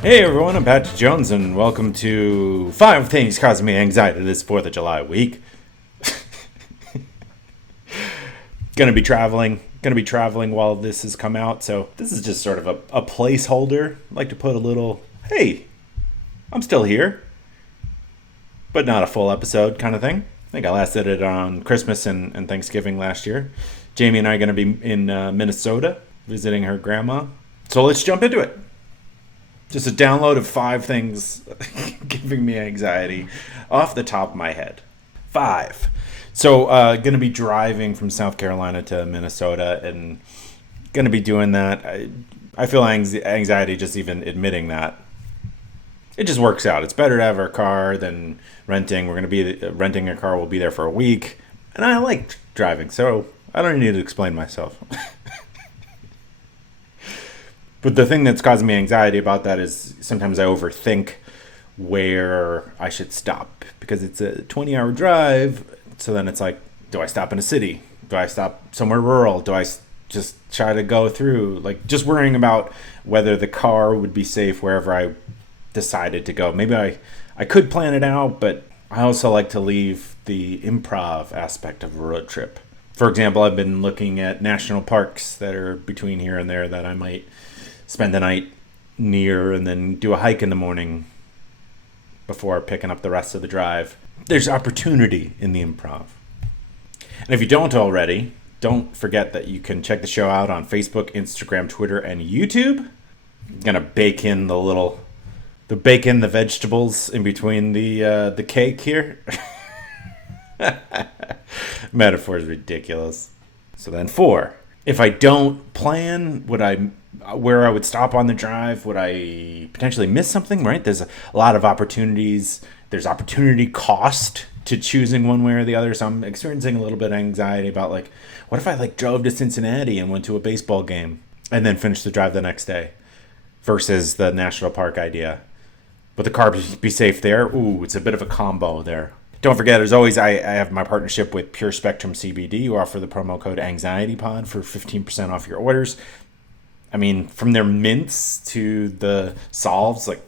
Hey everyone, I'm Patrick Jones, and welcome to 5 Things Causing Me Anxiety this 4th of July week. Gonna be traveling while this has come out, so this is just sort of a placeholder. I like to put a little, hey, I'm still here, but not a full episode kind of thing. I think I last did it on Christmas and Thanksgiving last year. Jamie and I are gonna be in Minnesota visiting her grandma, so let's jump into it. Just a download of 5 things giving me anxiety off the top of my head. 5. So, going to be driving from South Carolina to Minnesota and going to be doing that. I feel anxiety just even admitting that. It just works out. It's better to have our car than renting. We're going to be renting a car. We'll be there for a week. And I like driving, so I don't need to explain myself. But the thing that's causing me anxiety about that is sometimes I overthink where I should stop because it's a 20-hour drive. So then it's like, do I stop in a city? Do I stop somewhere rural? Do I just try to go through? Like, just worrying about whether the car would be safe wherever I decided to go. Maybe I could plan it out, but I also like to leave the improv aspect of a road trip. For example, I've been looking at national parks that are between here and there that I might spend the night near and then do a hike in the morning before picking up the rest of the drive. There's opportunity in the improv. And if you don't already, don't forget that you can check the show out on Facebook, Instagram, Twitter, and YouTube. I'm gonna bake in the vegetables in between the cake here. Metaphor is ridiculous. So then 4. If I don't plan, where I would stop on the drive, would I potentially miss something, right? There's a lot of opportunities. There's opportunity cost to choosing one way or the other. So I'm experiencing a little bit of anxiety about what if I drove to Cincinnati and went to a baseball game and then finished the drive the next day versus the national park idea. Would the car be safe there? Ooh, it's a bit of a combo there. Don't forget, as always, I have my partnership with Pure Spectrum CBD, who offer the promo code AnxietyPod for 15% off your orders. I mean, from their mints to the solves, like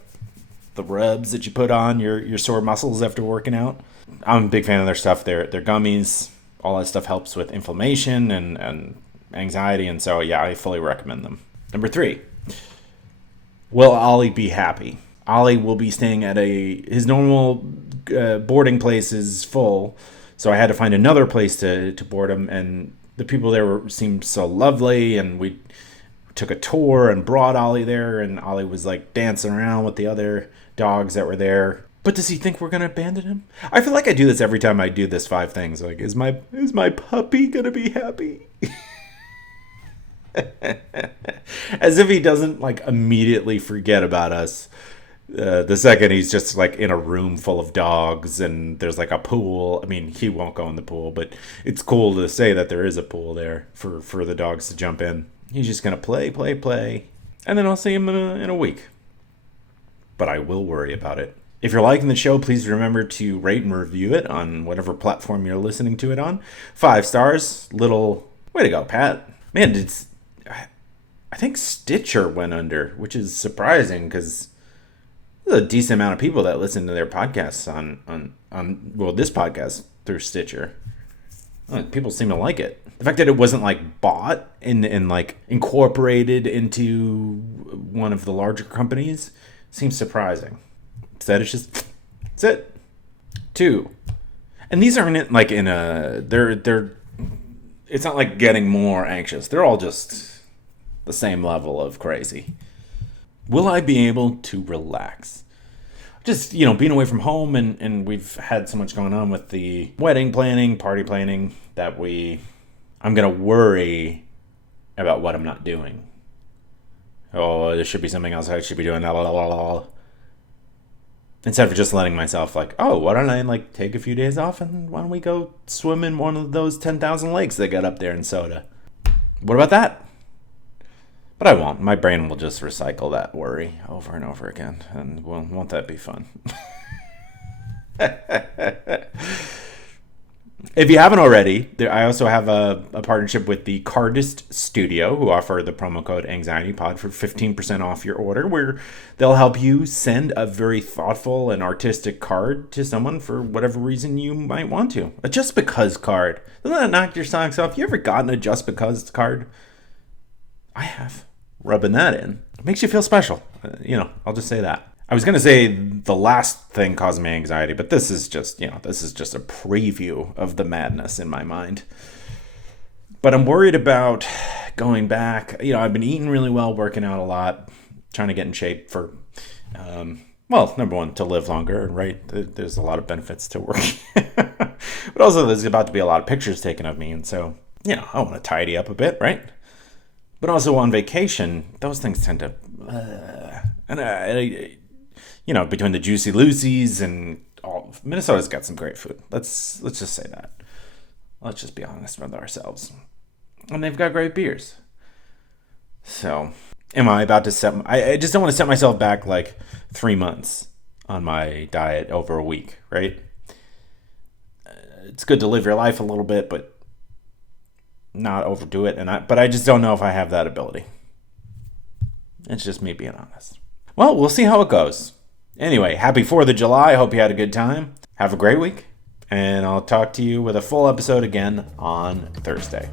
the rubs that you put on your sore muscles after working out. I'm a big fan of their stuff. Their gummies, all that stuff helps with inflammation and anxiety. And so, yeah, I fully recommend them. Number 3, will Ollie be happy? Ollie will be staying at his normal boarding place is full. So I had to find another place to board him. And the people there seemed so lovely. And we took a tour and brought Ollie there. And Ollie was dancing around with the other dogs that were there. But does he think we're going to abandon him? I feel like I do this every time I do this 5 things. Is my puppy going to be happy? As if he doesn't immediately forget about us. The second he's just in a room full of dogs and there's a pool. I mean, he won't go in the pool, but it's cool to say that there is a pool there for the dogs to jump in. He's just going to play. And then I'll see him in a week. But I will worry about it. If you're liking the show, please remember to rate and review it on whatever platform you're listening to it on. 5 stars. Little way to go, Pat. Man, I think Stitcher went under, which is surprising because there's a decent amount of people that listen to their podcasts on this podcast through Stitcher. People seem to like it. The fact that it wasn't bought and incorporated into one of the larger companies seems surprising. Instead, it's it. 2, and these aren't they're it's not getting more anxious. They're all just the same level of crazy. Will I be able to relax? Just, being away from home and we've had so much going on with the wedding planning, party planning that I'm going to worry about what I'm not doing. Oh, there should be something else I should be doing. Instead of just letting myself why don't I take a few days off and why don't we go swim in one of those 10,000 lakes they got up there in Soda? What about that? But I won't. My brain will just recycle that worry over and over again. And won't that be fun? If you haven't already, I also have a partnership with the Cardist Studio, who offer the promo code AnxietyPod for 15% off your order, where they'll help you send a very thoughtful and artistic card to someone for whatever reason you might want to. A just because card. Doesn't that knock your socks off? You ever gotten a just because card? I have. Rubbing that in. It makes you feel special. I'll just say that. I was going to say the last thing causing me anxiety, but this is just a preview of the madness in my mind. But I'm worried about going back. I've been eating really well, working out a lot, trying to get in shape for, number one, to live longer, right? There's a lot of benefits to working. But also there's about to be a lot of pictures taken of me. And so, I want to tidy up a bit, right? But also on vacation, those things tend to, between the Juicy Lucy's and all, Minnesota's got some great food. Let's just say that. Let's just be honest with ourselves. And they've got great beers. So, am I about to I just don't want to set myself back like 3 months on my diet over a week, right? It's good to live your life a little bit, but not overdo it. But I just don't know if I have that ability. It's just me being honest. Well, we'll see how it goes. Anyway, happy 4th of July. I hope you had a good time. Have a great week. And I'll talk to you with a full episode again on Thursday.